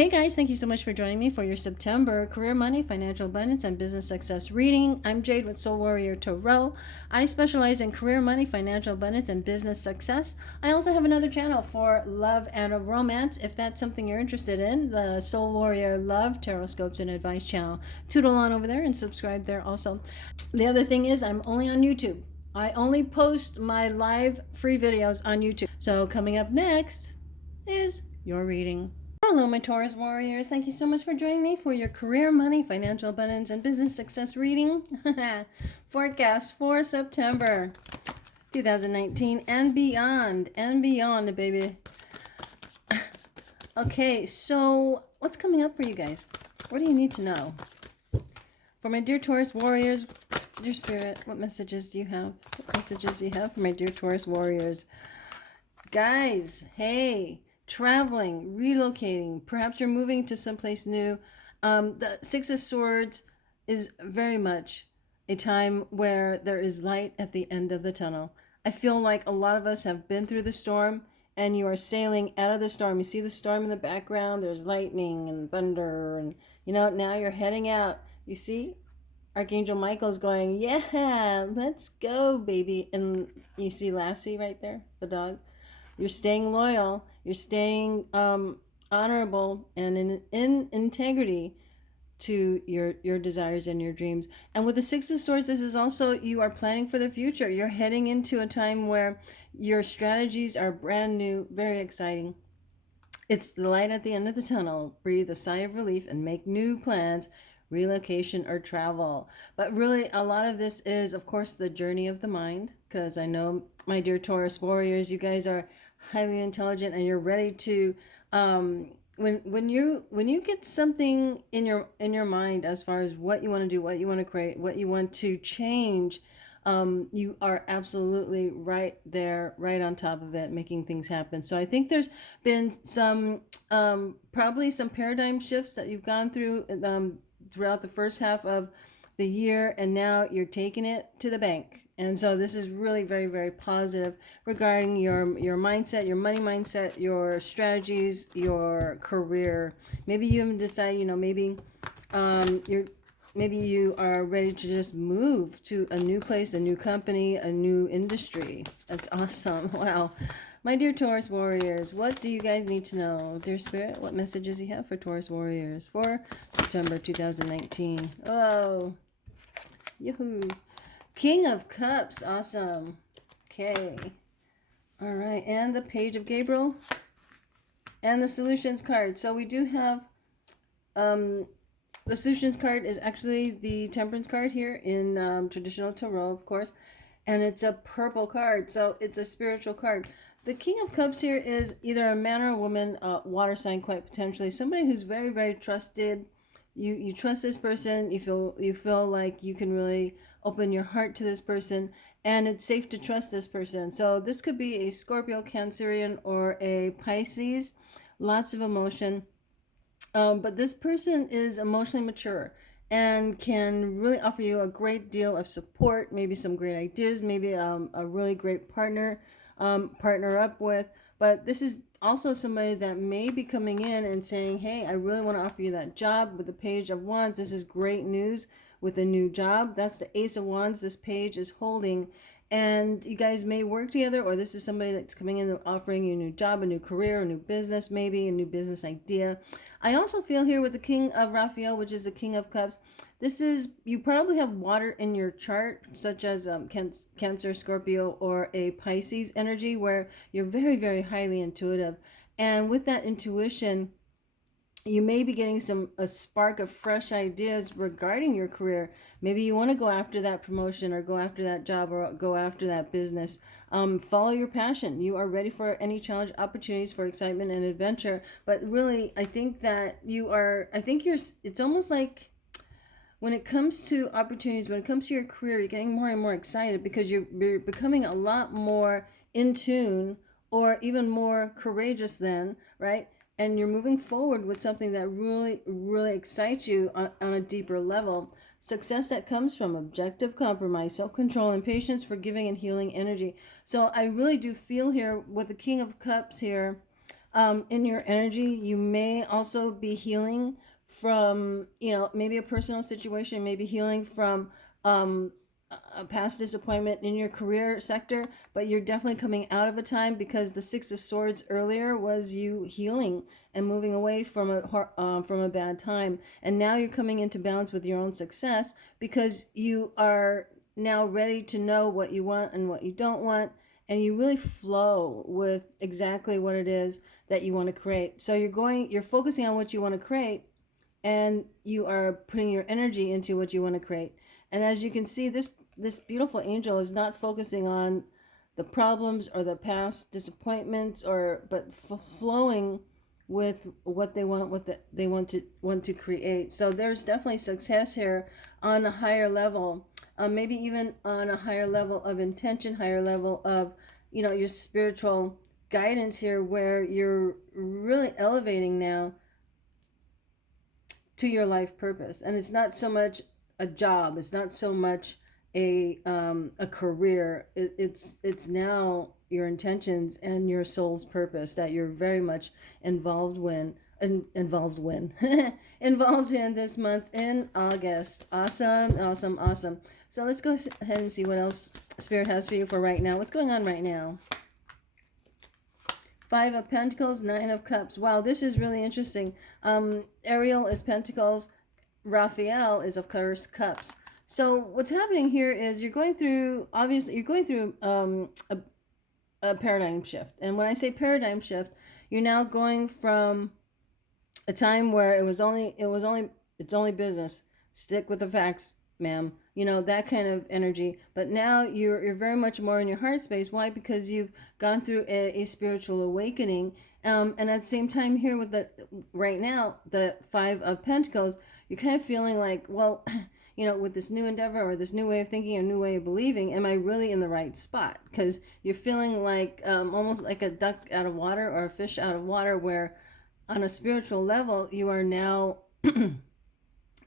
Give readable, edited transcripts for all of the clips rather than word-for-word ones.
Hey guys, thank you so much for joining me for your September career, money, financial abundance, and business success reading. I'm Jade with Soul Warrior Tarot. I specialize in career, money, financial abundance, and business success. I also have another channel for love and romance. If that's something you're interested in, the Soul Warrior Love Tarot Scopes and Advice channel. Toodle on over there and subscribe there also. The other thing is I'm only on YouTube. I only post my live free videos on YouTube. So coming up next is your reading. Hello, my Taurus warriors. Thank you so much for joining me for your career, money, financial abundance, and business success reading. Forecast for September 2019 and beyond, baby. Okay, so what's coming up for you guys? What do you need to know? For my dear Taurus warriors, dear spirit, what messages do you have? What messages do you have for my dear Taurus warriors? Guys, hey. Traveling, relocating, perhaps you're moving to someplace new. The Six of Swords is very much a time where there is light at the end of the tunnel. I feel like a lot of us have been through the storm and you are sailing out of the storm. You see the storm in the background, there's lightning and thunder, and now you're heading out. You see Archangel Michael's going, yeah, let's go, baby. And you see Lassie right there, the dog. You're staying loyal, you're staying honorable and in integrity to your desires and your dreams. And with the Six of Swords, this is also, you are planning for the future. You're heading into a time where your strategies are brand new, very exciting. It's the light at the end of the tunnel. Breathe a sigh of relief and make new plans, relocation or travel. But really, a lot of this is, of course, the journey of the mind, because I know, my dear Taurus warriors, you guys are highly intelligent and you're ready to when you get something in your mind as far as what you want to do, what you want to create, what you want to change, you are absolutely right there, right on top of it, making things happen. So I think there's been some probably some paradigm shifts that you've gone through throughout the first half of the year, and now you're taking it to the bank. And so this is really very, very positive regarding your mindset, your money mindset, your strategies, your career. Maybe you even decide, maybe maybe you are ready to just move to a new place, a new company, a new industry. That's awesome. Wow. My dear Taurus warriors, what do you guys need to know? Dear Spirit, what messages you have for Taurus warriors for September 2019? Oh, yoo-hoo. King of Cups, awesome. Okay. All right, and the Page of Gabriel and the Solutions card. So we do have the Solutions card is actually the Temperance card here in traditional Tarot, of course, and it's a purple card, so it's a spiritual card. The King of Cups here is either a man or a woman, water sign, quite potentially somebody who's very, very trusted. You trust this person. You feel like you can really open your heart to this person, and it's safe to trust this person. So this could be a Scorpio, Cancerian, or a Pisces. Lots of emotion, but this person is emotionally mature and can really offer you a great deal of support, maybe some great ideas, maybe a really great partner up with. But this is also somebody that may be coming in and saying, hey, I really want to offer you that job. With the Page of Wands, this is great news with a new job. That's the Ace of Wands this page is holding. And you guys may work together, or this is somebody that's coming in and offering you a new job, a new career, a new business, maybe a new business idea. I also feel here with the King of Raphael, which is the King of Cups, this is, you probably have water in your chart, such as Cancer, Scorpio, or a Pisces energy, where you're very, very highly intuitive. And with that intuition, you may be getting a spark of fresh ideas regarding your career. Maybe you want to go after that promotion, or go after that job, or go after that business. Follow your passion. You are ready for any challenge, opportunities for excitement and adventure. But really, I think that it's almost like, when it comes to opportunities, when it comes to your career, you're getting more and more excited because you're becoming a lot more in tune, or even more courageous then, right? And you're moving forward with something that really, really excites you on a deeper level. Success that comes from objective compromise, self-control, and patience, forgiving and healing energy. So I really do feel here with the King of Cups here, in your energy. You may also be healing from, maybe a personal situation, maybe healing from a past disappointment in your career sector, but you're definitely coming out of a time, because the Six of Swords earlier was you healing and moving away from a bad time, and now you're coming into balance with your own success, because you are now ready to know what you want and what you don't want, and you really flow with exactly what it is that you want to create. So you're focusing on what you want to create, and you are putting your energy into what you want to create. And as you can see, this beautiful angel is not focusing on the problems or the past disappointments, but flowing with what they want, they want to create. So there's definitely success here on a higher level, maybe even on a higher level of intention, higher level of your spiritual guidance here, where you're really elevating now to your life purpose. And it's not so much a job, it's not so much a career. It's now your intentions and your soul's purpose that you're very much involved involved in this month in August. Awesome. So let's go ahead and see what else Spirit has for you for right now. What's going on right now? Five of Pentacles, Nine of Cups. Wow, this is really interesting. Ariel is Pentacles, Raphael is, of course, Cups. So what's happening here is you're going through a paradigm shift. And when I say paradigm shift, you're now going from a time where it's only business. Stick with the facts, ma'am. That kind of energy. But now you're very much more in your heart space. Why? Because you've gone through a spiritual awakening. And at the same time here with right now, the Five of Pentacles, you're kind of feeling like, well, with this new endeavor or this new way of thinking or new way of believing, am I really in the right spot? Because you're feeling like almost like a duck out of water or a fish out of water, where on a spiritual level, you are now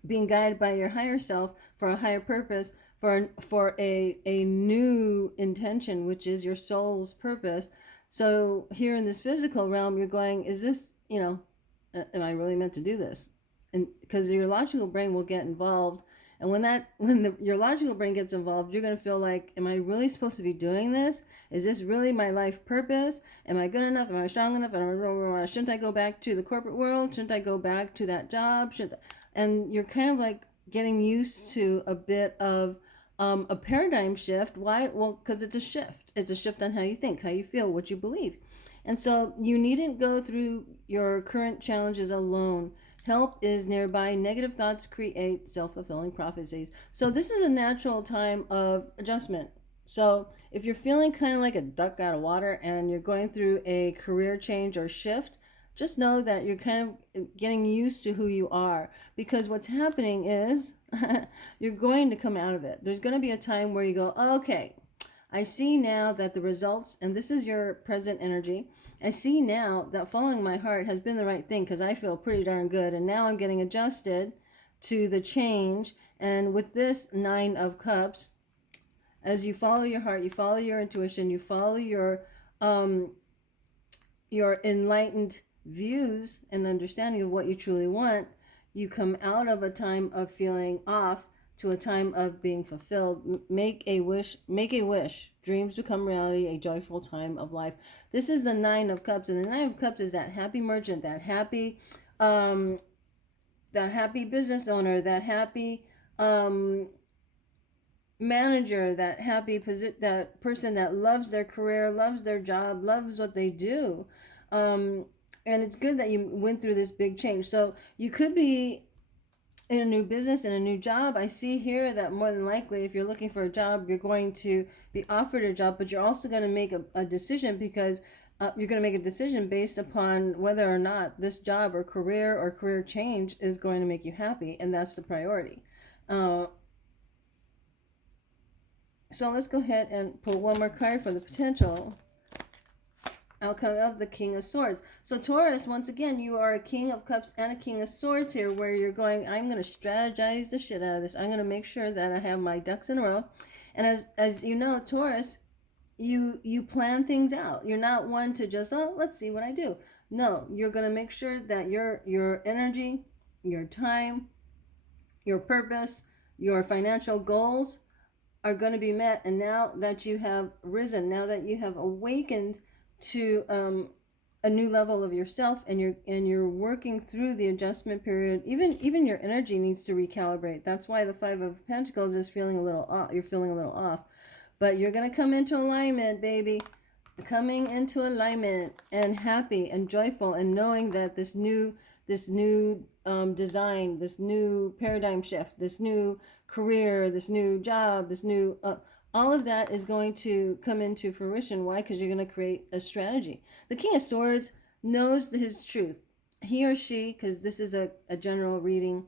being guided by your higher self for a higher purpose, for a new intention, which is your soul's purpose. So here in this physical realm, you're going, is this, am I really meant to do this? And because your logical brain will get involved. And when your logical brain gets involved, you're going to feel like, am I really supposed to be doing this? Is this really my life purpose? Am I good enough? Am I strong enough? Shouldn't I go back to the corporate world? Shouldn't I go back to that job? And you're kind of like getting used to a bit of a paradigm shift. Why? Well, because it's a shift. It's a shift on how you think, how you feel, what you believe. And so you needn't go through your current challenges alone. Help is nearby. Negative thoughts create self-fulfilling prophecies. So this is a natural time of adjustment. So if you're feeling kind of like a duck out of water and you're going through a career change or shift, just know that you're kind of getting used to who you are, because what's happening is you're going to come out of it. There's going to be a time where you go, okay, I see now that the results, and this is your present energy, I see now that following my heart has been the right thing, because I feel pretty darn good, and now I'm getting adjusted to the change. And with this Nine of Cups, as you follow your heart, you follow your intuition, you follow your enlightened views and understanding of what you truly want, you come out of a time of feeling off to a time of being fulfilled. Make a wish. Dreams become reality, a joyful time of life. This is the Nine of Cups, and the Nine of Cups is that happy merchant, that happy business owner, that happy manager, that person that loves their career, loves their job, loves what they do. And it's good that you went through this big change. So you could be in a new business, in a new job. I see here that more than likely, if you're looking for a job, you're going to be offered a job, but you're also going to make a decision, because you're going to make a decision based upon whether or not this job or career change is going to make you happy, and that's the priority. So let's go ahead and pull one more card for the potential outcome of the King of Swords. So Taurus, once again, you are a King of Cups and a King of Swords here, where you're going, I'm going to strategize the shit out of this. I'm going to make sure that I have my ducks in a row. And as you know, Taurus, you plan things out. You're not one to just, oh, let's see what I do. No, you're going to make sure that your energy, your time, your purpose, your financial goals are going to be met. And now that you have risen, now that you have awakened to a new level of yourself, and you're working through the adjustment period, even your energy needs to recalibrate. That's why the Five of Pentacles is feeling a little off. You're feeling a little off, but you're going to come into alignment, baby. Coming into alignment and happy and joyful, and knowing that this new design, this new paradigm shift, this new career, this new job, this new all of that is going to come into fruition. Why? Because you're going to create a strategy. The King of Swords knows his truth. He or she, because this is a general reading,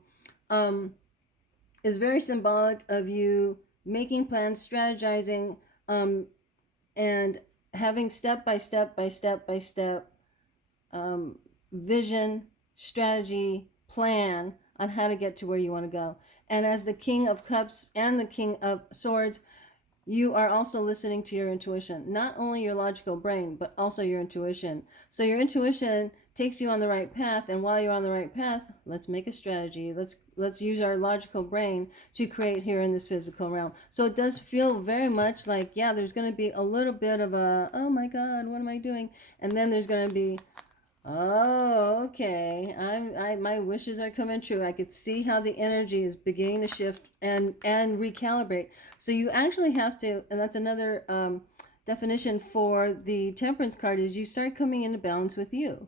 is very symbolic of you making plans, strategizing, and having step by step vision, strategy, plan on how to get to where you want to go. And as the King of Cups and the King of Swords, you are also listening to your intuition, not only your logical brain, but also your intuition. So your intuition takes you on the right path, and while you're on the right path, let's make a strategy. Let's use our logical brain to create here in this physical realm. So it does feel very much like, yeah, there's going to be a little bit of a, oh my God, what am I doing? And then there's going to be, oh, okay. My wishes are coming true. I could see how the energy is beginning to shift and recalibrate. So you actually have to, and that's another definition for the Temperance card, is you start coming into balance with you,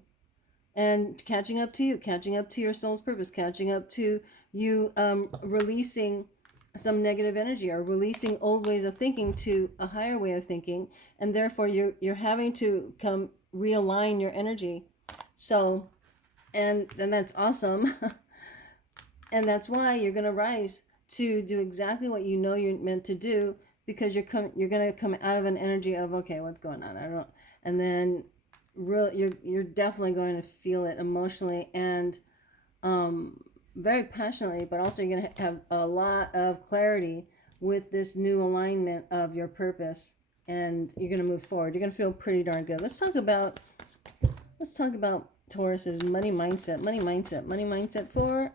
and catching up to you, catching up to your soul's purpose, catching up to you, releasing some negative energy, or releasing old ways of thinking to a higher way of thinking, and therefore you're having to come realign your energy. So, and that's awesome. And that's why you're going to rise to do exactly what you know you're meant to do, because you're going to come out of an energy of, okay, what's going on? I don't, and then you're definitely going to feel it emotionally and very passionately, but also you're going to have a lot of clarity with this new alignment of your purpose, and you're going to move forward. You're going to feel pretty darn good. Let's talk about Taurus's money mindset for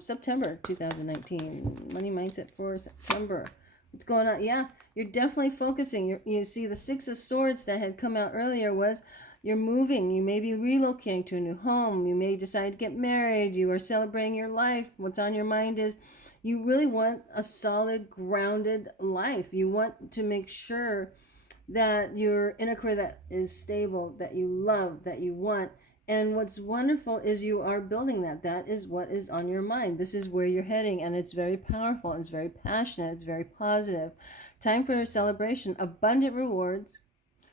September 2019. Money mindset for September. What's going on? Yeah, you're definitely focusing. You see, the Six of Swords that had come out earlier was you're moving. You may be relocating to a new home. You may decide to get married. You are celebrating your life. What's on your mind is you really want a solid, grounded life. You want to make sure that you're in a career that is stable, that you love, that you want. And what's wonderful is you are building that. That is what is on your mind. This is where you're heading, and it's very powerful. It's very passionate. It's very positive. Time for a celebration. Abundant rewards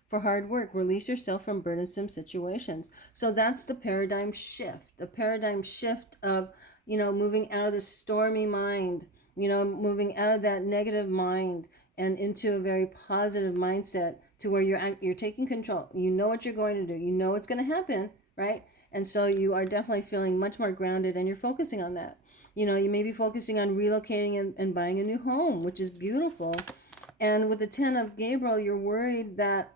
for hard work. Release yourself from burdensome situations. So that's the paradigm shift. The paradigm shift of, moving out of the stormy mind, moving out of that negative mind and into a very positive mindset, to where you're taking control. You know what you're going to do. You know what's going to happen, right? And so you are definitely feeling much more grounded, and you're focusing on that. You may be focusing on relocating and buying a new home, which is beautiful. And with the Ten of Gabriel, you're worried that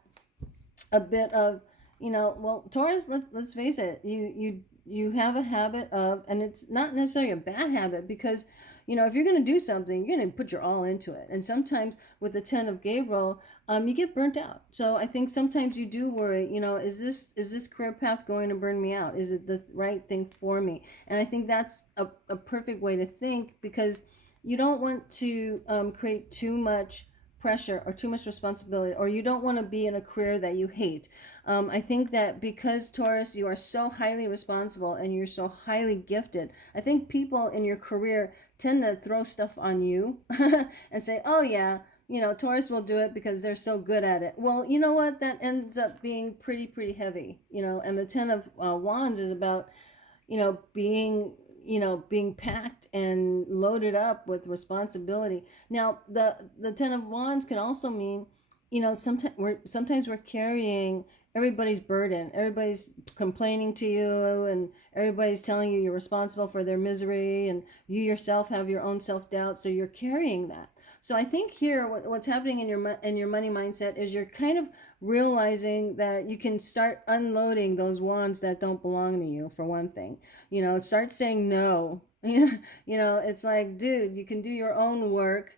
a bit of, well, Taurus, let's face it, you have a habit of, and it's not necessarily a bad habit, because if you're going to do something, you're going to put your all into it. And sometimes with the Ten of Gabriel, you get burnt out. So I think sometimes you do worry, is this career path going to burn me out? Is it the right thing for me? And I think that's a perfect way to think, because you don't want to create too much pressure or too much responsibility, or you don't want to be in a career that you hate. I think that because, Taurus, you are so highly responsible and you're so highly gifted, I think people in your career tend to throw stuff on you and say, oh yeah, Taurus will do it because they're so good at it. Well, you know what? That ends up being pretty heavy, and the Ten of Wands is about, being packed and loaded up with responsibility. Now, the Ten of Wands can also mean, sometimes we're carrying everybody's burden. Everybody's complaining to you, and everybody's telling you you're responsible for their misery, and you yourself have your own self-doubt, so you're carrying that. So I think here what's happening in your money mindset is you're kind of realizing that you can start unloading those wands that don't belong to you, for one thing. Start saying no. It's like, dude, you can do your own work,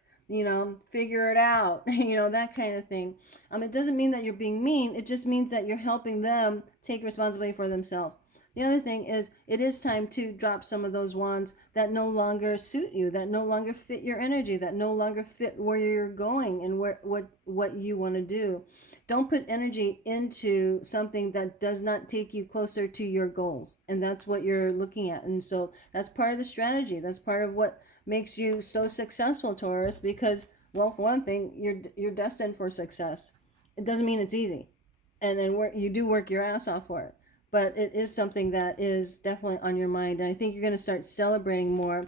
figure it out, that kind of thing. It doesn't mean that you're being mean. It just means that you're helping them take responsibility for themselves. The other thing is, it is time to drop some of those wands that no longer suit you, that no longer fit your energy, that no longer fit where you're going and what you want to do. Don't put energy into something that does not take you closer to your goals. And that's what you're looking at. And so that's part of the strategy. That's part of what makes you so successful, Taurus, because, well, for one thing, you're destined for success. It doesn't mean it's easy. And then you do work your ass off for it. But it is something that is definitely on your mind. And I think you're going to start celebrating more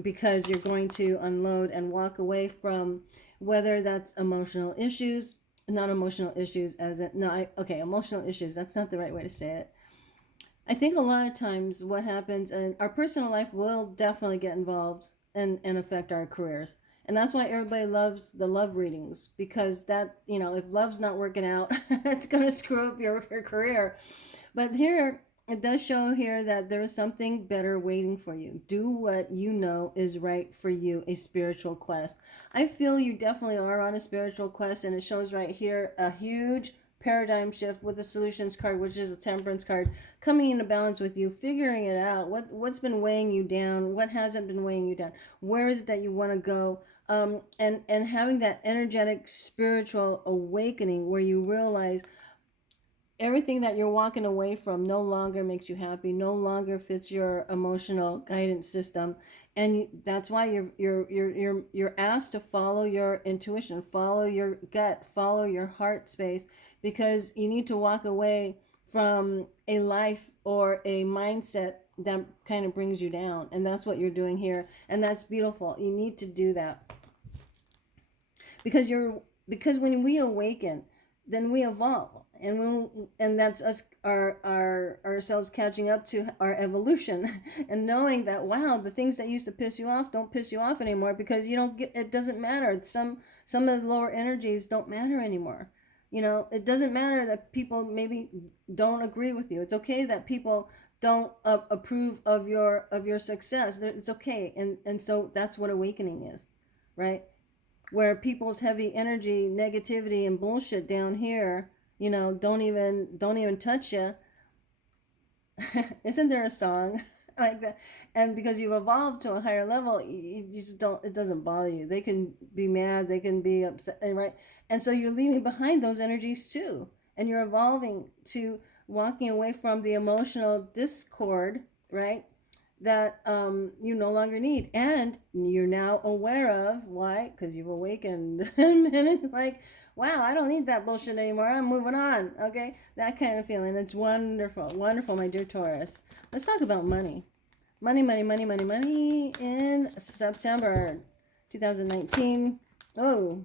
because you're going to unload and walk away from, whether that's emotional issues, not emotional issues as in, no, okay, emotional issues. That's not the right way to say it. I think a lot of times what happens, and our personal life will definitely get involved and affect our careers. And that's why everybody loves the love readings, because that, if love's not working out, it's going to screw up your career. But here, it does show here that there is something better waiting for you. Do what you know is right for you, a spiritual quest. I feel you definitely are on a spiritual quest, and it shows right here a huge paradigm shift with the solutions card, which is a temperance card, coming into balance with you, figuring it out. What's been weighing you down? What hasn't been weighing you down? Where is it that you want to go? And having that energetic spiritual awakening where you realize everything that you're walking away from no longer makes you happy, no longer fits your emotional guidance system, and that's why you're asked to follow your intuition, follow your gut, follow your heart space, because you need to walk away from a life or a mindset that kind of brings you down, and that's what you're doing here, and that's beautiful. You need to do that because when we awaken, then we evolve, and that's us ourselves catching up to our evolution and knowing that, wow, the things that used to piss you off don't piss you off anymore, because you don't get, it doesn't matter. Some of the lower energies don't matter anymore. It doesn't matter that people maybe don't agree with you. It's okay that people don't approve of your success. It's okay. And so that's what awakening is, right? Where people's heavy energy, negativity, and bullshit down here, don't even touch you. Isn't there a song like that? And because you've evolved to a higher level, you just don't. It doesn't bother you. They can be mad, they can be upset, right? And so you're leaving behind those energies too, and you're evolving to walking away from the emotional discord, right? That you no longer need, and you're now aware of. Why? Because you've awakened. And it's like, wow, I don't need that bullshit anymore, I'm moving on. Okay, that kind of feeling. It's wonderful, wonderful, my dear Taurus. Let's talk about money. Money in September 2019. Oh,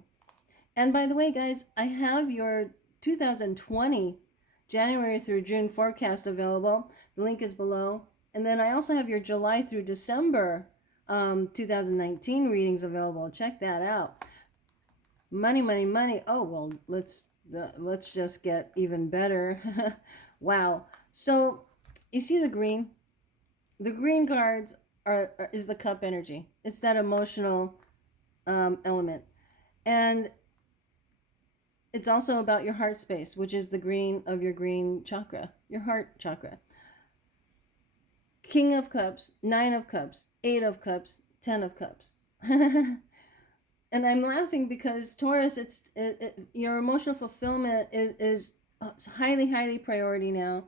and by the way, guys, I have your 2020 January through June forecast available. The link is below. And then I also have your July through December 2019 readings available. Check that out. Money. Oh, well, let's just get even better. Wow. So you see the green? The green cards is the cup energy. It's that emotional element. And it's also about your heart space, which is the green of your green chakra, your heart chakra. King of Cups, Nine of Cups, Eight of Cups, 10 of Cups. And I'm laughing because Taurus, your emotional fulfillment is highly priority now,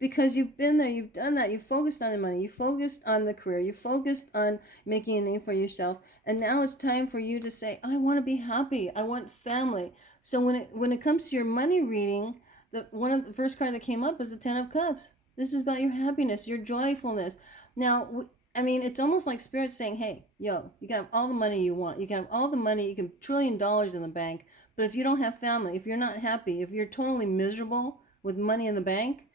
because you've been there, you've done that, you focused on the money, you focused on the career, you focused on making a name for yourself, and now it's time for you to say, I want to be happy, I want family. So when it comes to your money reading, one of the first card that came up is the 10 of Cups. This is about your happiness, your joyfulness. Now, I mean, it's almost like Spirit saying, hey, yo, you can have all the money you want. You can have all the money, you can $1 trillion in the bank. But if you don't have family, if you're not happy, if you're totally miserable with money in the bank,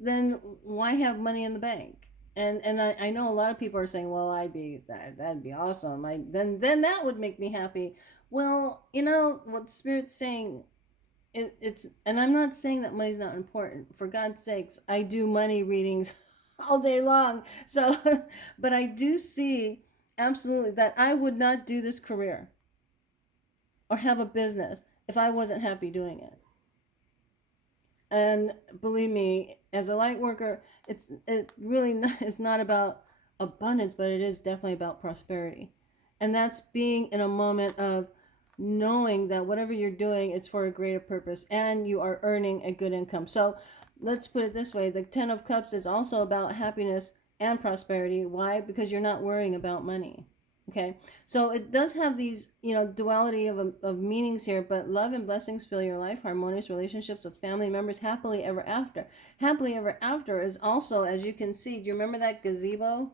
then why have money in the bank? And I know a lot of people are saying, well, that'd be awesome. Then that would make me happy. Well, you know what Spirit's saying, it's, and I'm not saying that money's not important. For God's sakes, I do money readings all day long. So, but I do see absolutely that I would not do this career or have a business if I wasn't happy doing it. And believe me, as a light worker, it really is not about abundance, but it is definitely about prosperity. And that's being in a moment of knowing that whatever you're doing, it's for a greater purpose and you are earning a good income. So let's put it this way, the 10 of Cups is also about happiness and prosperity. Why? Because you're not worrying about money. Okay, so it does have these, duality of meanings here, but love and blessings fill your life, harmonious relationships with family members, happily ever after. Happily ever after is also, as you can see, do you remember that gazebo?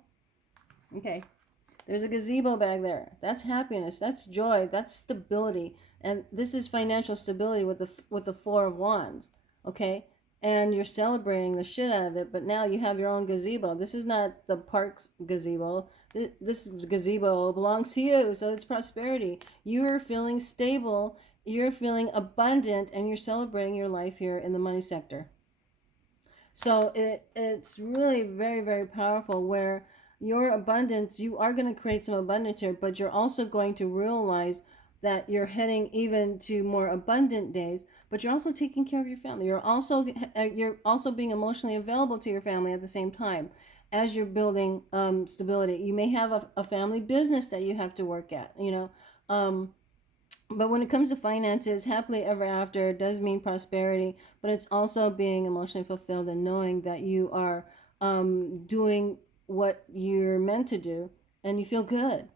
Okay, there's a gazebo back there. That's happiness, that's joy, that's stability, and this is financial stability with the Four of Wands. Okay, and you're celebrating the shit out of it, but now you have your own gazebo. This is not the park's gazebo. This gazebo belongs to you, so it's prosperity. You're feeling stable, you're feeling abundant, and you're celebrating your life here in the money sector. So it's really very, very powerful where your abundance, you are going to create some abundance here, but you're also going to realize that you're heading even to more abundant days, but you're also taking care of your family. You're also being emotionally available to your family at the same time as you're building stability. You may have a family business that you have to work at, but when it comes to finances, happily ever after does mean prosperity, but it's also being emotionally fulfilled and knowing that you are doing what you're meant to do and you feel good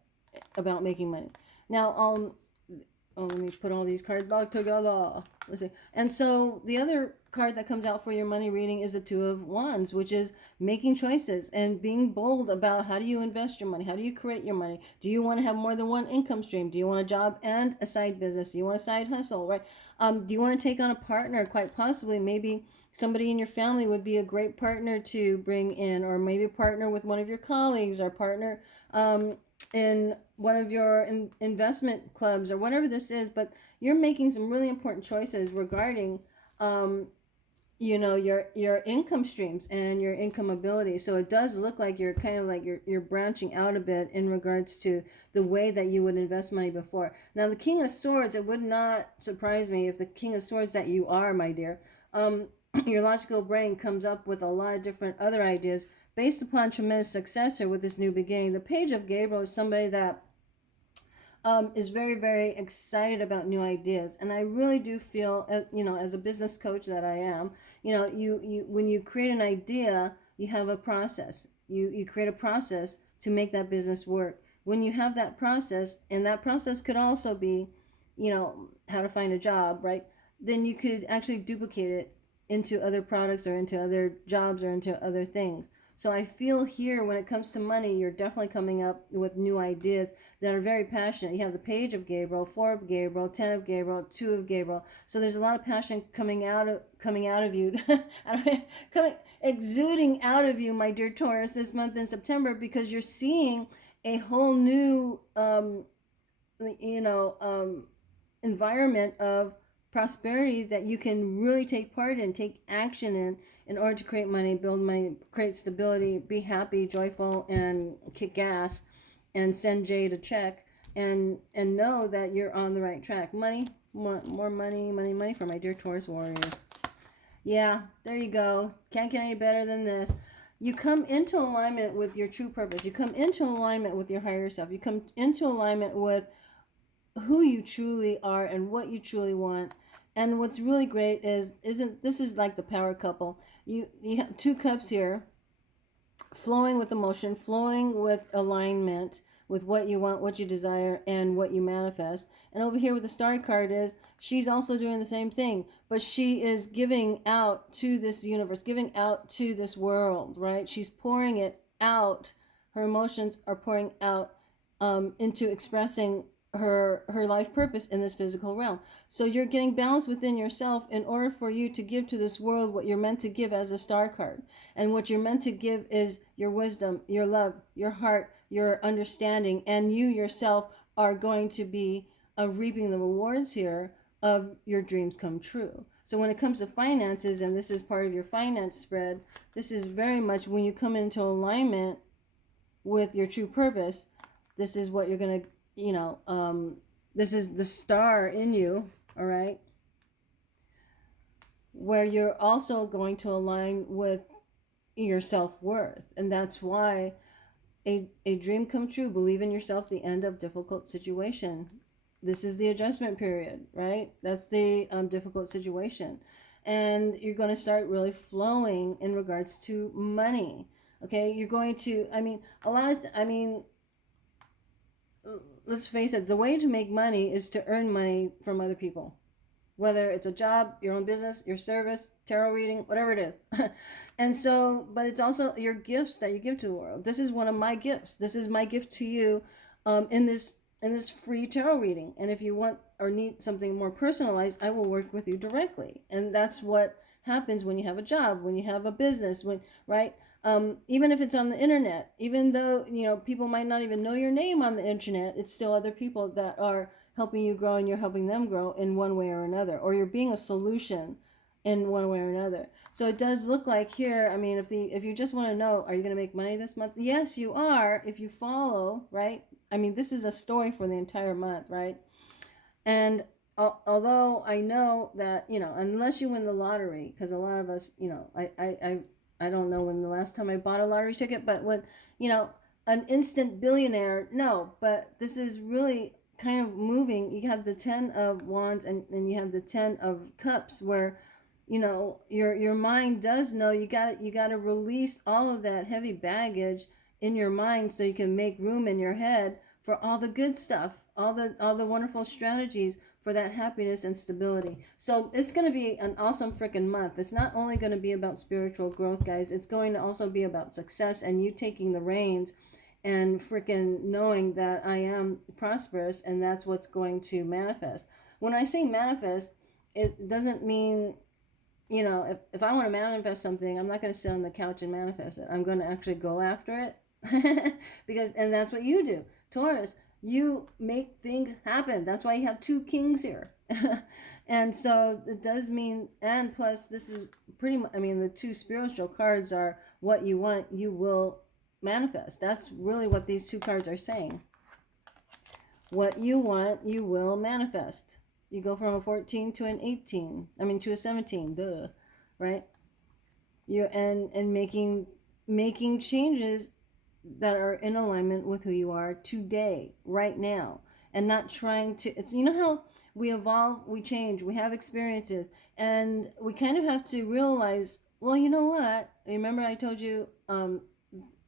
about making money. Now, let me put all these cards back together. Let's see. And so the other card that comes out for your money reading is the Two of Wands, which is making choices and being bold about how do you invest your money? How do you create your money? Do you want to have more than one income stream? Do you want a job and a side business? Do you want a side hustle, right? Do you want to take on a partner? Quite possibly, maybe somebody in your family would be a great partner to bring in, or maybe partner with one of your colleagues, or partner in one of your investment clubs, or whatever this is. But you're making some really important choices regarding your income streams and your income ability. So it does look like you're kind of like you're branching out a bit in regards to the way that you would invest money before. Now, the King of Swords, it would not surprise me if the King of Swords that you are, my dear, your logical brain comes up with a lot of different other ideas based upon tremendous success here with this new beginning. The Page of Gabriel is somebody that is very, very excited about new ideas. And I really do feel, as a business coach that I am, you when you create an idea, you have a process. You create a process to make that business work. When you have that process, and that process could also be, how to find a job, right? Then you could actually duplicate it into other products or into other jobs or into other things. So I feel here when it comes to money, you're definitely coming up with new ideas that are very passionate. You have the Page of Gabriel, Four of Gabriel, 10 of Gabriel, 2 of Gabriel. So there's a lot of passion coming out of you, exuding out of you, my dear Taurus, this month in September, because you're seeing a whole new, environment of prosperity that you can really take part in, take action in order to create money, build money, create stability, be happy, joyful, and kick ass, and send Jade a check, and know that you're on the right track. Money, more money, money for my dear Taurus warriors. Yeah, there you go. Can't get any better than this. You come into alignment with your true purpose. You come into alignment with your higher self. You come into alignment with who you truly are and what you truly want. And what's really great is this is like the power couple. You have 2 cups here, flowing with emotion, flowing with alignment with what you want, what you desire, and what you manifest. And over here with the Star card is she's also doing the same thing, but she is giving out to this universe, giving out to this world, right? She's pouring it out. Her emotions are pouring out into expressing her life purpose in this physical realm. So you're getting balance within yourself in order for you to give to this world what you're meant to give as a star card. And what you're meant to give is your wisdom, your love, your heart, your understanding, and you yourself are going to be reaping the rewards here of your dreams come true. So when it comes to finances, and this is part of your finance spread, this is very much when you come into alignment with your true purpose. This is what you're going to, this is the star in you, all right, where you're also going to align with your self-worth. And that's why a dream come true, believe in yourself, the end of difficult situation. This is the adjustment period, right? That's the difficult situation. And you're going to start really flowing in regards to money. Okay, you're going to, let's face it, the way to make money is to earn money from other people. Whether it's a job, your own business, your service, tarot reading, whatever it is. And so, but it's also your gifts that you give to the world. This is one of my gifts. This is my gift to you in this free tarot reading. And if you want or need something more personalized, I will work with you directly. And that's what happens when you have a job, when you have a business, right? Even if it's on the internet, even though, people might not even know your name on the internet, it's still other people that are helping you grow and you're helping them grow in one way or another, or you're being a solution in one way or another. So it does look like here, if you just want to know, are you going to make money this month? Yes, you are, if you follow, right? This is a story for the entire month, right? And although I know that, unless you win the lottery, because a lot of us, I don't know when the last time I bought a lottery ticket, but when, an instant billionaire, no, but this is really kind of moving. You have the 10 of wands and you have the 10 of cups, where, your mind does know you got to release all of that heavy baggage in your mind so you can make room in your head for all the good stuff, all the wonderful strategies for that happiness and stability. So it's going to be an awesome freaking month. It's not only going to be about spiritual growth, guys. It's going to also be about success and you taking the reins and freaking knowing that I am prosperous, and that's what's going to manifest. When I say manifest, it doesn't mean, if I want to manifest something, I'm not going to sit on the couch and manifest it. I'm going to actually go after it. And that's what you do. Taurus, you make things happen. That's why you have two kings here. And so it does mean, and plus this is pretty much, the two spiritual cards are what you want, you will manifest. That's really what these two cards are saying. What you want, you will manifest. You go from a 14 to an 18. To a 17. Duh. Right? You and making changes that are in alignment with who you are today, right now, and not trying to. It's how we evolve, we change, we have experiences, and we kind of have to realize, well, you know what? Remember I told you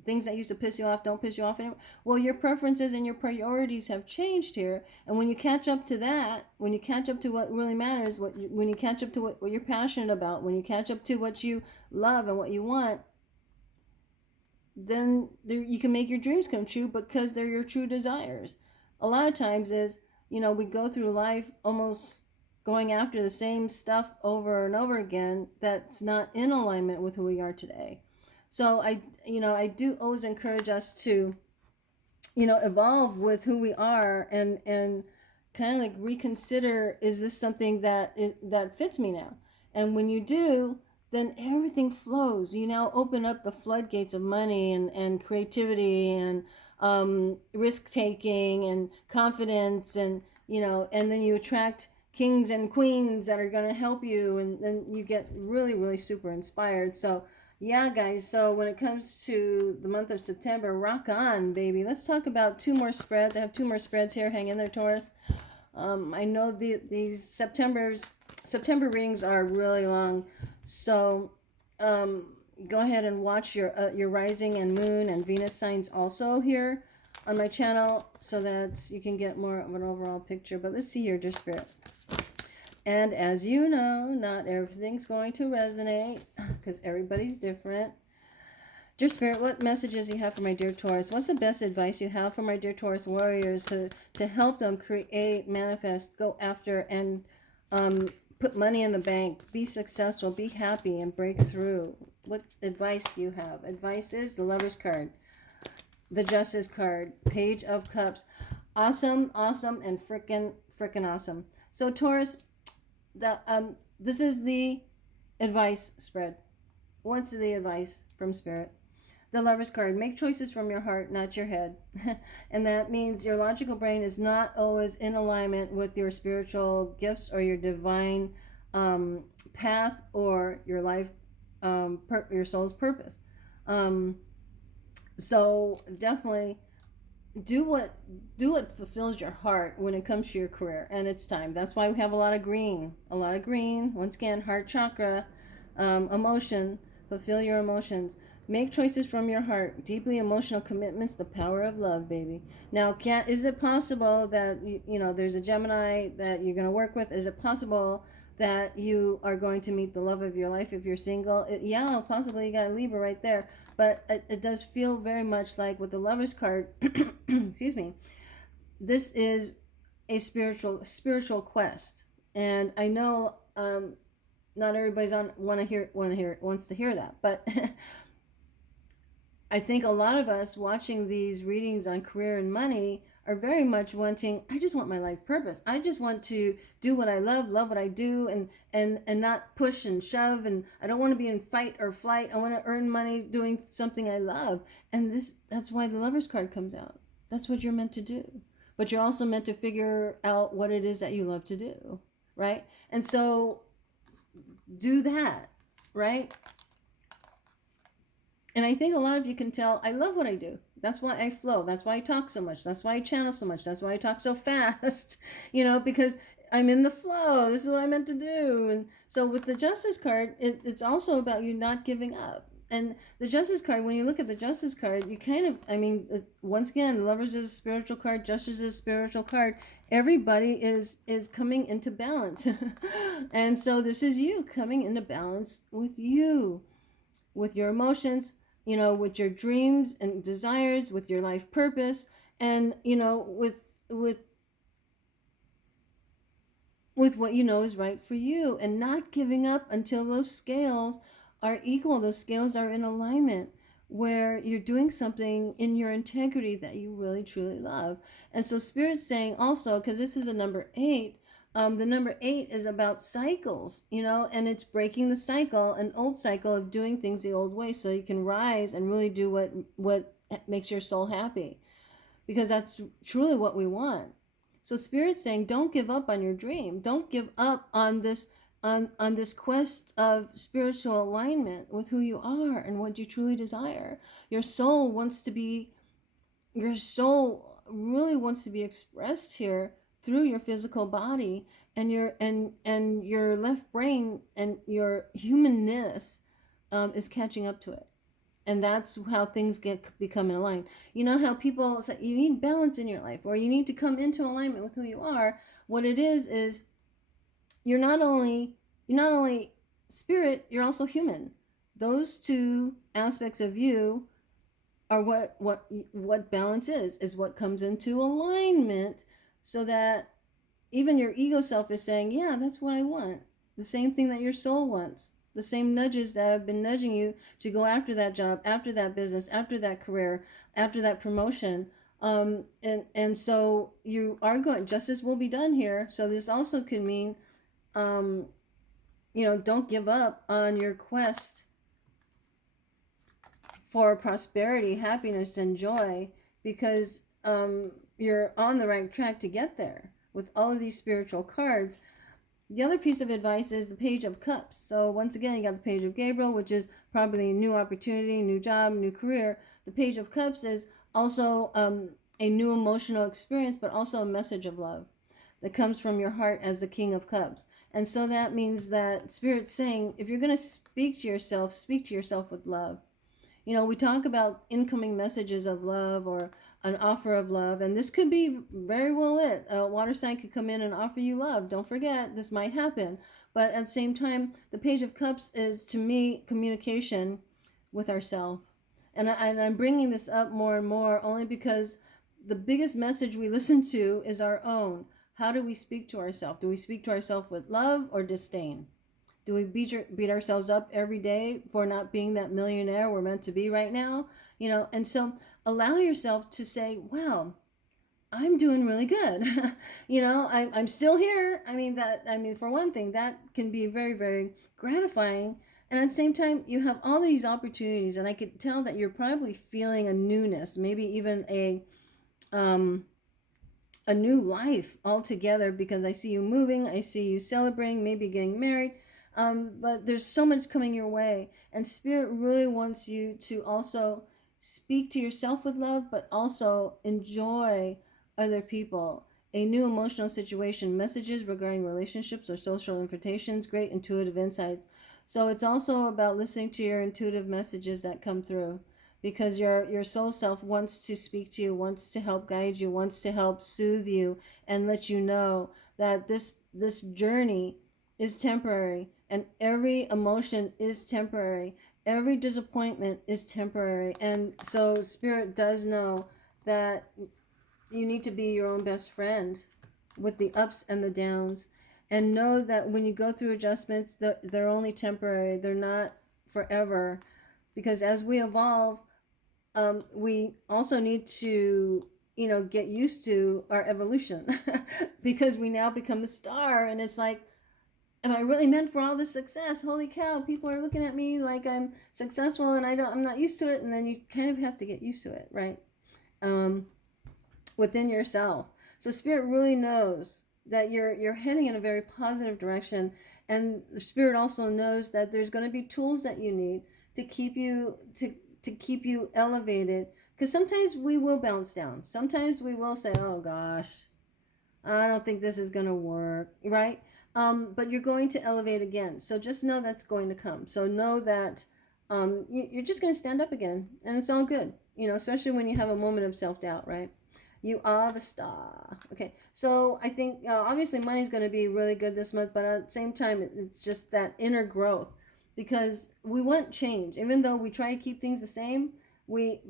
things that used to piss you off don't piss you off anymore. Well, your preferences and your priorities have changed here, and when you catch up to that, when you catch up to what really matters, when you catch up to what you're passionate about, when you catch up to what you love and what you want, then you can make your dreams come true because they're your true desires. A lot of times is, we go through life almost going after the same stuff over and over again that's not in alignment with who we are today. So I do always encourage us to, evolve with who we are and kind of like reconsider, is this something that fits me now? And when you do, then everything flows. You now open up the floodgates of money and creativity and risk taking and confidence, and and then you attract kings and queens that are going to help you, and then you get really, really super inspired. So yeah, guys, so when it comes to the month of September, rock on, baby. Let's talk about two more spreads. I have two more spreads here. Hang in there, Taurus. I know these September readings are really long, so go ahead and watch your rising and moon and Venus signs also here on my channel, so that you can get more of an overall picture. But let's see here, dear Spirit. And as you know, not everything's going to resonate because everybody's different. Dear Spirit, what messages you have for my dear Taurus? What's the best advice you have for my dear Taurus warriors to help them create, manifest, go after, and put money in the bank, be successful, be happy, and break through? What advice do you have? Advice is the Lover's card, the Justice card, Page of Cups. Awesome, awesome, and frickin' awesome. So Taurus, this is the advice spread. What's the advice from Spirit? The Lover's card. Make choices from your heart, not your head. And that means your logical brain is not always in alignment with your spiritual gifts or your divine path or your life, your soul's purpose. So definitely do what fulfills your heart when it comes to your career, and it's time. That's why we have a lot of green. Once again, heart chakra, emotion. Fulfill your emotions. Make choices from your heart. Deeply emotional commitments, the power of love, baby. Now, is it possible that there's a Gemini that you're going to work with? Is it possible that you are going to meet the love of your life if you're single? Yeah, possibly. You got a Libra right there, but it does feel very much like with the Lover's card. Excuse me. This is a spiritual quest, and I know not everybody's wants to hear that, but I think a lot of us watching these readings on career and money are very much wanting, I just want my life purpose. I just want to do what I love what I do, and not push and shove, and I don't want to be in fight or flight. I want to earn money doing something I love. And that's why the Lover's card comes out. That's what you're meant to do. But you're also meant to figure out what it is that you love to do, right? And so do that, right? And I think a lot of you can tell I love what I do. That's why I flow. That's why I talk so much. That's why I channel so much. That's why I talk so fast, because I'm in the flow. This is what I meant to do. And so with the Justice card, it's also about you not giving up. And the Justice card, when you look at the Justice card, you kind of, once again, the Lovers is a spiritual card, Justice is a spiritual card. Everybody is coming into balance. And so this is you coming into balance with you, with your emotions, with your dreams and desires, with your life purpose, and with what is right for you, and not giving up until those scales are equal. Those scales are in alignment, where you're doing something in your integrity that you really truly love. And so Spirit's saying also, because this is a number 8, the number 8 is about cycles, and it's breaking the cycle, an old cycle of doing things the old way, so you can rise and really do what makes your soul happy, because that's truly what we want. So Spirit's saying, don't give up on your dream. Don't give up on this this quest of spiritual alignment with who you are and what you truly desire. Your soul really wants to be expressed here through your physical body, and your left brain and your humanness is catching up to it. And that's how things become in line. You know how people say you need balance in your life, or you need to come into alignment with who you are. What it is you're not only spirit, you're also human. Those two aspects of you are what balance is what comes into alignment, so that even your ego self is saying, yeah, that's what I want. The same thing that your soul wants. The same nudges that have been nudging you to go after that job, after that business, after that career, after that promotion. And so you are going, justice will be done here. So this also could mean, don't give up on your quest for prosperity, happiness, and joy, because you're on the right track to get there with all of these spiritual cards. The other piece of advice is the Page of Cups. So once again, you got the Page of Gabriel, which is probably a new opportunity, new job, new career. The Page of Cups is also a new emotional experience, but also a message of love that comes from your heart as the King of Cups. And so that means that Spirit's saying, if you're going to speak to yourself with love. We talk about incoming messages of love or an offer of love, and this could be very well it. A water sign could come in and offer you love. Don't forget, this might happen. But at the same time, the Page of Cups is, to me, communication with ourselves. And I'm bringing this up more and more only because the biggest message we listen to is our own. How do we speak to ourselves? Do we speak to ourselves with love or disdain? Do we beat ourselves up every day for not being that millionaire we're meant to be right now? You know, and so allow yourself to say, wow, I'm doing really good. You know, I'm still here. I mean, for one thing, that can be very, very gratifying. And at the same time, you have all these opportunities, and I could tell that you're probably feeling a newness, maybe even um, a new life altogether, because I see you moving, I see you celebrating, maybe getting married. But there's so much coming your way, and Spirit really wants you to also speak to yourself with love, but also enjoy other people. A new emotional situation, messages regarding relationships or social invitations, great intuitive insights. So it's also about listening to your intuitive messages that come through, because your soul self wants to speak to you, wants to help guide you, wants to help soothe you, and let you know that this journey is temporary, and every emotion is temporary, every disappointment is temporary. And so Spirit does know that you need to be your own best friend with the ups and the downs, and know that when you go through adjustments, they're only temporary, they're not forever. Because as we evolve, we also need to, you know, get used to our evolution because we now become the star, and it's like, am I really meant for all this success? Holy cow, people are looking at me like I'm successful, and I'm not used to it. And then you kind of have to get used to it, right? Within yourself. So Spirit really knows that you're heading in a very positive direction, and the Spirit also knows that there's going to be tools that you need to keep you to keep you elevated, because sometimes we will bounce down. Sometimes we will say, "Oh gosh, I don't think this is going to work," right? But you're going to elevate again. So just know that's going to come. So know that you're just going to stand up again, and it's all good. You know, especially when you have a moment of self-doubt, right? You are the star. Okay, so I think obviously money's going to be really good this month, but at the same time, it's just that inner growth, because we want change. Even though we try to keep things the same,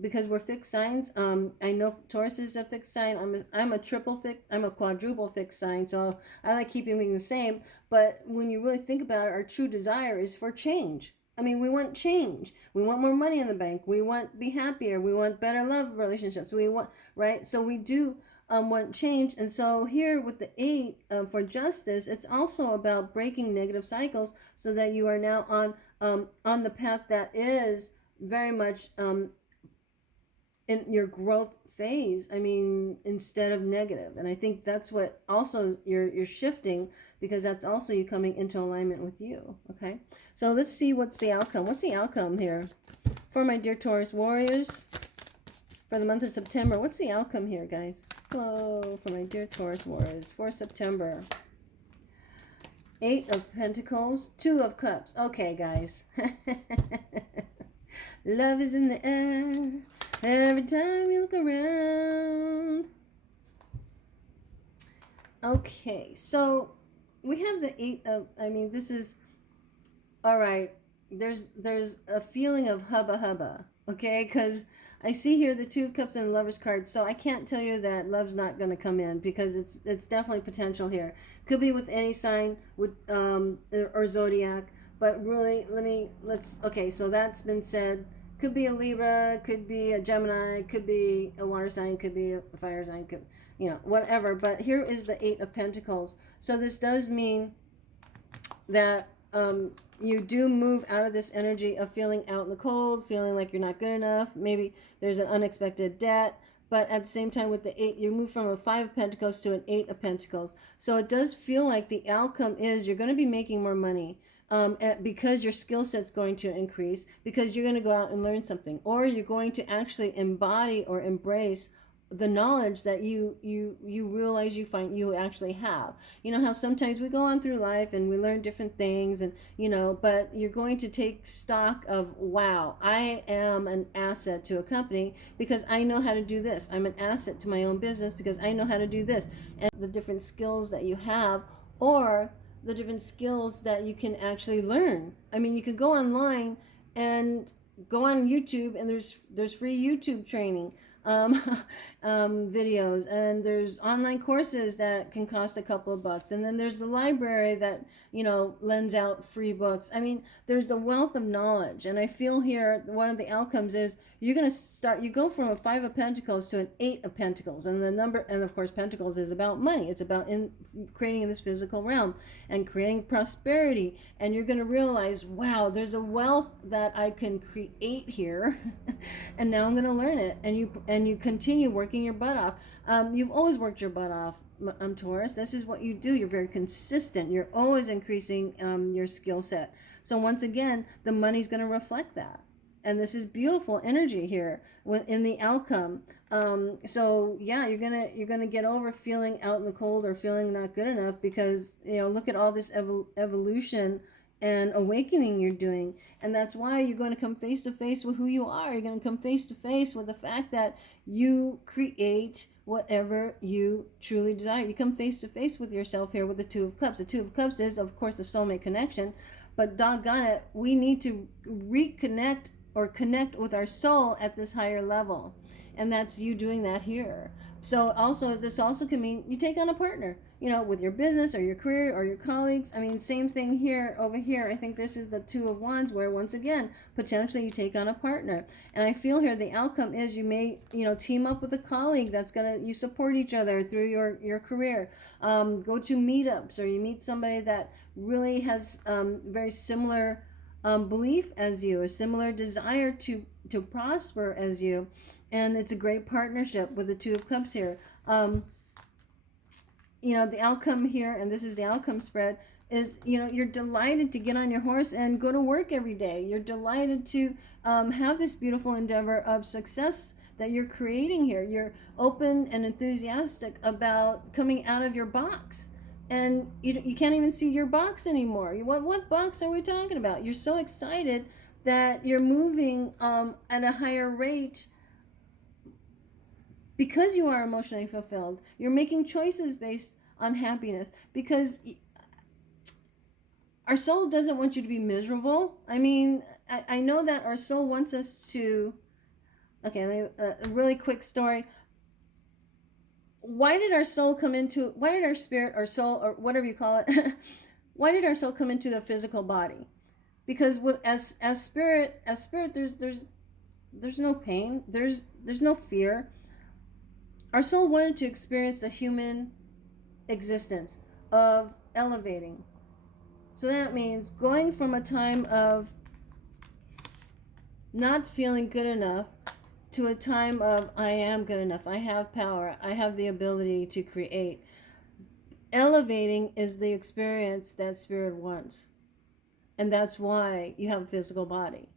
because we're fixed signs. I know Taurus is a fixed sign. I'm a triple fixed. I'm a quadruple fixed sign. So I like keeping things the same. But when you really think about it, our true desire is for change. I mean, we want change. We want more money in the bank. We want to be happier. We want better love relationships. We want, right? So we do want change. And so here with the 8 for justice, it's also about breaking negative cycles, so that you are now on the path that is very much in your growth phase. I mean, instead of negative. And I think that's what also you're shifting, because that's also you coming into alignment with you. Okay, so let's see what's the outcome. What's the outcome here for my dear Taurus warriors for the month of September? What's the outcome here, guys? Hello, for my dear Taurus warriors for September. 8 of Pentacles, 2 of Cups. Okay, guys. Love is in the air every time you look around. Okay, so we have the 8 of, I mean, this is, all right, there's a feeling of hubba hubba, okay? Because I see here the 2 of Cups and the Lover's card, so I can't tell you that love's not going to come in, because it's definitely potential here. Could be with any sign with or zodiac, but really, okay, so that's been said. Could be a Libra, could be a Gemini, could be a water sign, could be a fire sign, could, you know, whatever. But here is the 8 of Pentacles. So this does mean that you do move out of this energy of feeling out in the cold, feeling like you're not good enough. Maybe there's an unexpected debt. But at the same time, with the 8, you move from a 5 of Pentacles to an 8 of Pentacles. So it does feel like the outcome is you're going to be making more money. Because your skill set's going to increase, because you're going to go out and learn something, or you're going to actually embody or embrace the knowledge that you realize you actually have. You know how sometimes we go on through life and we learn different things, and you know, but you're going to take stock of, wow, I am an asset to a company because I know how to do this. I'm an asset to my own business because I know how to do this. And the different skills that you have, or the different skills that you can actually learn. I mean, you can go online and go on YouTube, and there's free YouTube training, videos, and there's online courses that can cost a couple of bucks, and then there's the library that, you know, lends out free books. I mean, there's a wealth of knowledge, and I feel here one of the outcomes is you're going to start, you go from a 5 of Pentacles to an 8 of Pentacles, and the number, and of course Pentacles is about money. It's about creating this physical realm and creating prosperity, and you're going to realize, wow, there's a wealth that I can create here and now I'm going to learn it. And you continue working your butt off. You've always worked your butt off, Taurus. This is what you do. You're very consistent. You're always increasing your skill set. So once again, the money's going to reflect that. And this is beautiful energy here in the outcome. So yeah, you're gonna get over feeling out in the cold or feeling not good enough, because, you know, look at all this evolution and awakening you're doing. And that's why you're going to come face to face with who you are. You're going to come face to face with the fact that you create whatever you truly desire. You come face to face with yourself here with the Two of Cups. The Two of Cups is, of course, a soulmate connection, but doggone it, we need to reconnect or connect with our soul at this higher level. And that's you doing that here. So also, this also can mean you take on a partner, you know, with your business or your career or your colleagues. I mean, same thing here, over here. I think this is the Two of Wands, where once again, potentially you take on a partner. And I feel here the outcome is you may, you know, team up with a colleague that's going to, you support each other through your career. Go to meetups, or you meet somebody that really has very similar belief as you, a similar desire to prosper as you. And it's a great partnership with the Two of Cups here. You know, the outcome here, and this is the outcome spread, is, you know, you're delighted to get on your horse and go to work every day. You're delighted to have this beautiful endeavor of success that you're creating here. You're open and enthusiastic about coming out of your box. And you can't even see your box anymore. What box are we talking about? You're so excited that you're moving at a higher rate because you are emotionally fulfilled. You're making choices based on happiness, because our soul doesn't want you to be miserable. I mean, I know that our soul wants us to, okay, a really quick story. Why did our spirit or soul, or whatever you call it, why did our soul come into the physical body? Because as spirit, there's no pain, there's no fear. Our soul wanted to experience the human existence of elevating. So that means going from a time of not feeling good enough to a time of, I am good enough, I have power, I have the ability to create. Elevating is the experience that spirit wants. And that's why you have a physical body,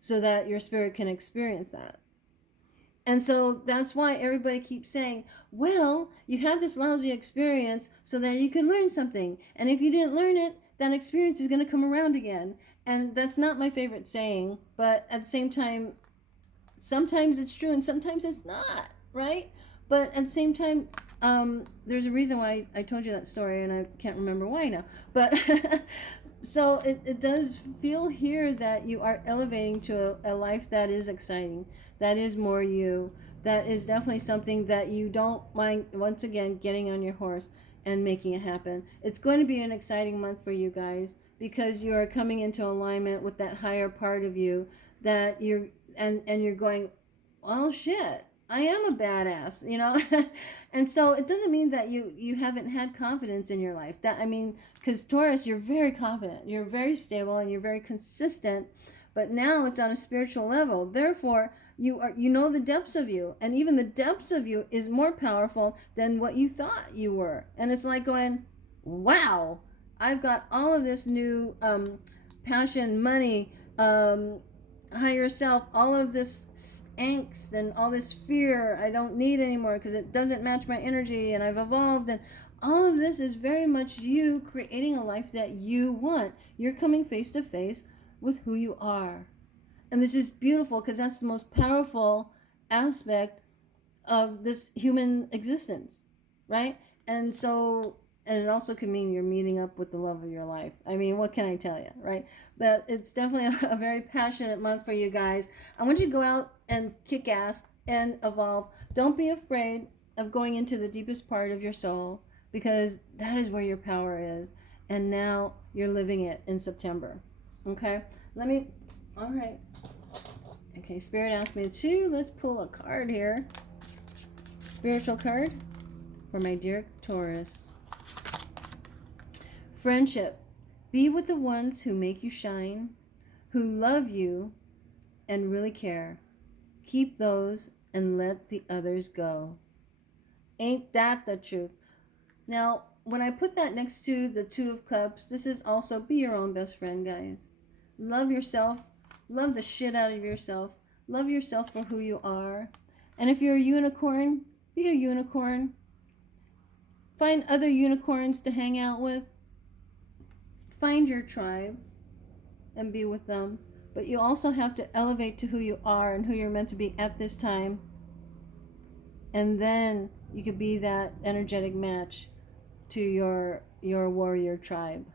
so that your spirit can experience that. And so that's why everybody keeps saying, well, you had this lousy experience so that you can learn something. And if you didn't learn it, that experience is going to come around again. And that's not my favorite saying, but at the same time, sometimes it's true and sometimes it's not, right? But at the same time, there's a reason why I told you that story, and I can't remember why now. But so it does feel here that you are elevating to a life that is exciting, that is more you, that is definitely something that you don't mind, once again, getting on your horse and making it happen. It's going to be an exciting month for you guys, because you are coming into alignment with that higher part of you, that you're, and you're going, well, shit, I am a badass, you know. And so it doesn't mean that you haven't had confidence in your life. That, I mean, because Taurus, you're very confident, you're very stable, and you're very consistent, but now it's on a spiritual level. Therefore, you know the depths of you, and even the depths of you is more powerful than what you thought you were. And it's like going, wow, I've got all of this new passion, money, higher self, all of this angst and all this fear I don't need anymore because it doesn't match my energy, and I've evolved, and all of this is very much you creating a life that you want. You're coming face to face with who you are. And this is beautiful, because that's the most powerful aspect of this human existence, right? And so And it also could mean you're meeting up with the love of your life. I mean, what can I tell you, right? But it's definitely a very passionate month for you guys. I want you to go out and kick ass and evolve. Don't be afraid of going into the deepest part of your soul, because that is where your power is. And now you're living it in September. Okay? All right. Okay, Spirit asked me to. Let's pull a card here. Spiritual card for my dear Taurus. Friendship. Be with the ones who make you shine, who love you and really care. Keep those and let the others go. Ain't that the truth? Now, when I put that next to the Two of Cups, this is also be your own best friend, guys. Love yourself. Love the shit out of yourself. Love yourself for who you are. And if you're a unicorn, be a unicorn. Find other unicorns to hang out with. Find your tribe and be with them. But you also have to elevate to who you are and who you're meant to be at this time. And then you could be that energetic match to your warrior tribe.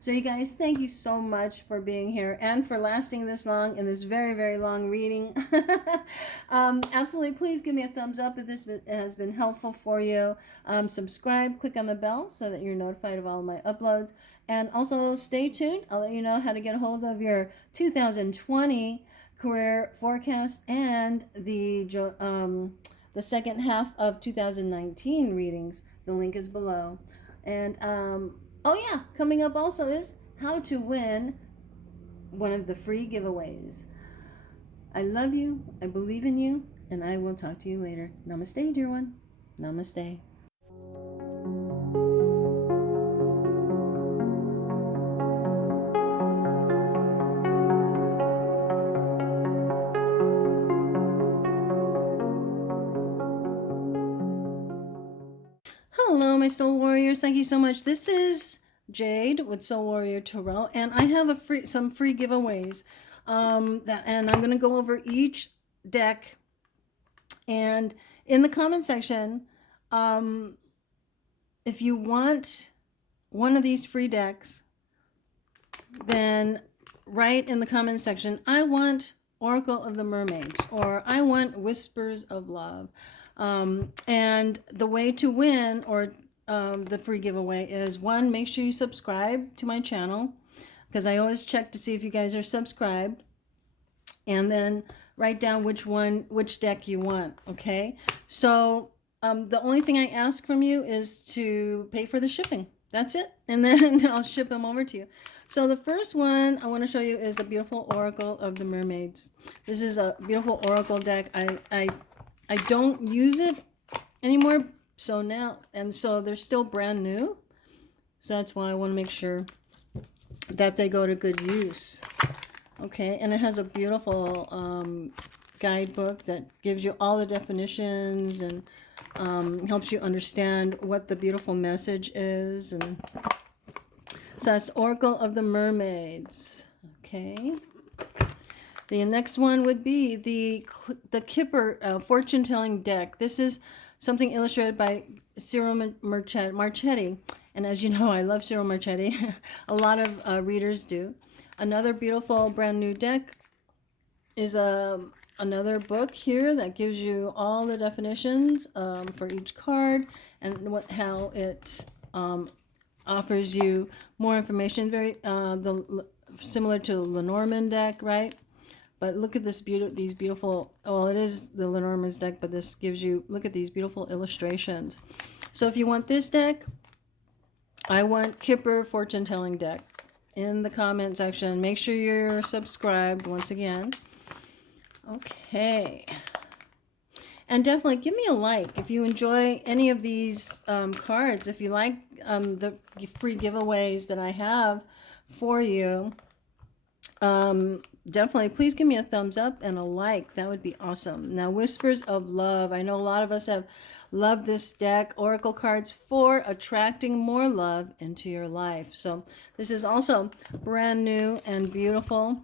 So you guys, thank you so much for being here and for lasting this long in this very, very long reading. Absolutely, please give me a thumbs up if this has been helpful for you. Subscribe, click on the bell so that you're notified of all of my uploads. And also stay tuned. I'll let you know how to get a hold of your 2020 career forecast and the second half of 2019 readings. The link is below. And oh yeah, coming up also is how to win one of the free giveaways. I love you, I believe in you, and I will talk to you later. Namaste, dear one. Namaste. Hello, my soul warriors. Thank you so much. This is Jade with Soul Warrior Tarot, and I have some free giveaways. And I'm going to go over each deck. And in the comment section, if you want one of these free decks, then write in the comment section, I want Oracle of the Mermaids, or I want Whispers of Love. And the way to win the free giveaway is, one, make sure you subscribe to my channel, because I always check to see if you guys are subscribed, and then write down which deck you want. Okay, so the only thing I ask from you is to pay for the shipping. That's it, and then I'll ship them over to you. So the first one I want to show you is the beautiful Oracle of the Mermaids. This is a beautiful Oracle deck. I don't use it anymore, so they're still brand new. So that's why I want to make sure that they go to good use. Okay, and it has a beautiful guidebook that gives you all the definitions and helps you understand what the beautiful message is. And so that's Oracle of the Mermaids. Okay. The next one would be the Kipper fortune-telling deck. This is something illustrated by Cyril Marchetti. And as you know, I love Cyril Marchetti. A lot of readers do. Another beautiful brand new deck is another book here that gives you all the definitions for each card and how it offers you more information. Very similar to the Lenormand deck, right? But look at these beautiful, well, it is the Lenormand's deck, but this gives you, look at these beautiful illustrations. So if you want this deck, I want Kipper fortune telling deck in the comment section. Make sure you're subscribed once again. Okay. And definitely give me a like if you enjoy any of these cards. If you like the free giveaways that I have for you, definitely please give me a thumbs up and a like. That would be awesome. Now, Whispers of Love. I know a lot of us have loved this deck. Oracle cards for attracting more love into your life. So this is also brand new and beautiful.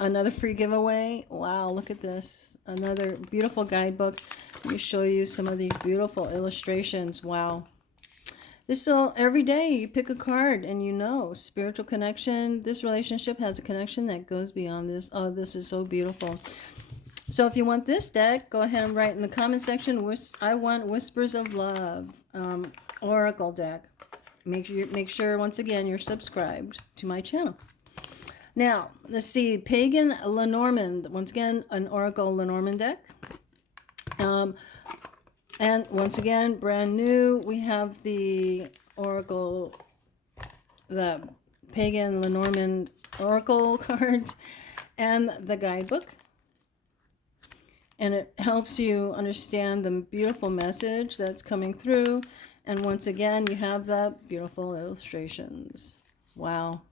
Another free giveaway. Wow, look at this. Another beautiful guidebook. Let me show you some of these beautiful illustrations. Wow. This will, every day you pick a card and you know, spiritual connection. This relationship has a connection that goes beyond this. Oh, this is so beautiful. So if you want this deck, go ahead and write in the comment section, I want Whispers of Love, Oracle deck. Make sure, once again, you're subscribed to my channel. Now, let's see, Pagan Lenormand. Once again, an Oracle Lenormand deck. And once again, brand new, we have the Oracle, the Pagan Lenormand Oracle cards and the guidebook. And it helps you understand the beautiful message that's coming through. And once again, you have the beautiful illustrations. Wow.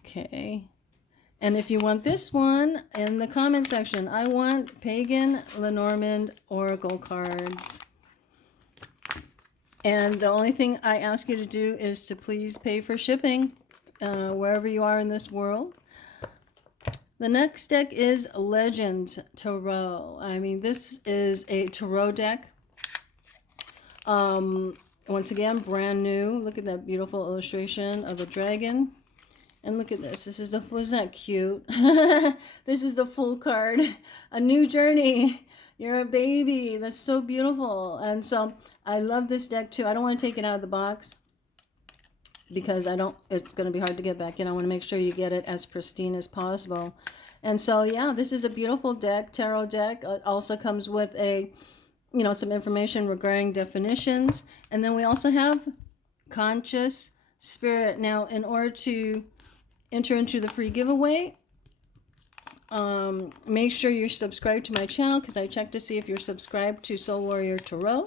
Okay. And if you want this one, in the comment section, I want Pagan Lenormand Oracle cards. And the only thing I ask you to do is to please pay for shipping wherever you are in this world. The next deck is Legend Tarot. I mean, this is a tarot deck. Once again, brand new. Look at that beautiful illustration of a dragon. And look at this. This is the, isn't that cute? This is the full card. A new journey. You're a baby. That's so beautiful. And so I love this deck too. I don't want to take it out of the box because it's going to be hard to get back in. I want to make sure you get it as pristine as possible. And so, yeah, this is a beautiful deck, tarot deck. It also comes with a, some information regarding definitions. And then we also have conscious spirit. Now, in order to enter into the free giveaway, make sure you're subscribed to my channel because I check to see if you're subscribed to Soul Warrior Tarot.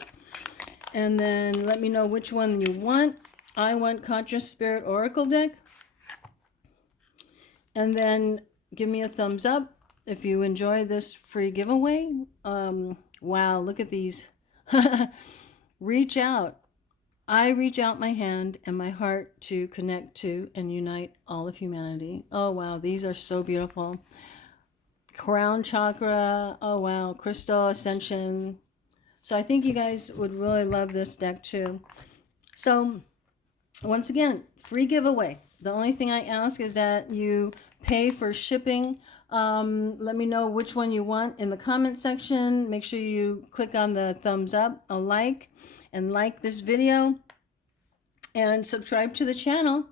And then let me know which one you want. I want Conscious Spirit Oracle deck. And then give me a thumbs up if you enjoy this free giveaway. Wow, look at these. Reach out. I reach out my hand and my heart to connect to and unite all of humanity. Oh, wow. These are so beautiful. Crown chakra. Oh, wow. Crystal ascension. So I think you guys would really love this deck too. So once again, free giveaway. The only thing I ask is that you pay for shipping. Let me know which one you want in the comment section. Make sure you click on the thumbs up, a like, and like this video and subscribe to the channel.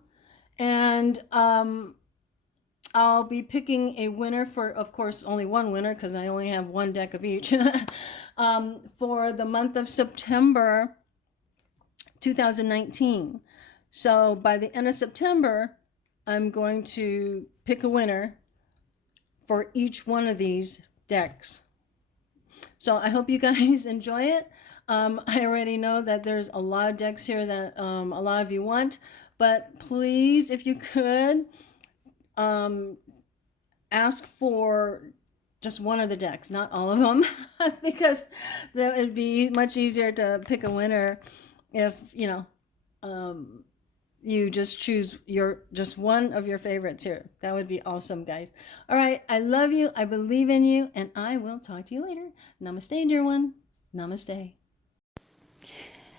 And I'll be picking a winner for, of course, only one winner because I only have one deck of each for the month of September 2019. So by the end of September, I'm going to pick a winner for each one of these decks. So I hope you guys enjoy it. I already know that there's a lot of decks here that a lot of you want, but please, if you could, ask for just one of the decks, not all of them, because that would be much easier to pick a winner if, you just choose just one of your favorites here. That would be awesome, guys. All right. I love you. I believe in you. And I will talk to you later. Namaste, dear one. Namaste.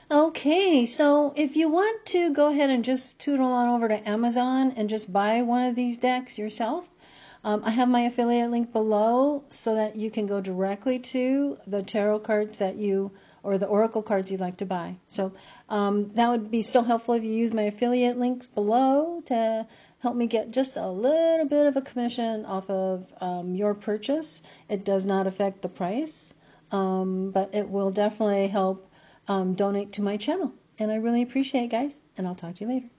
Okay. So if you want to go ahead and just tootle on over to Amazon and just buy one of these decks yourself, I have my affiliate link below so that you can go directly to the tarot cards or the oracle cards you'd like to buy. So that would be so helpful if you use my affiliate links below to help me get just a little bit of a commission off of your purchase. It does not affect the price, but it will definitely help donate to my channel. And I really appreciate it, guys, and I'll talk to you later.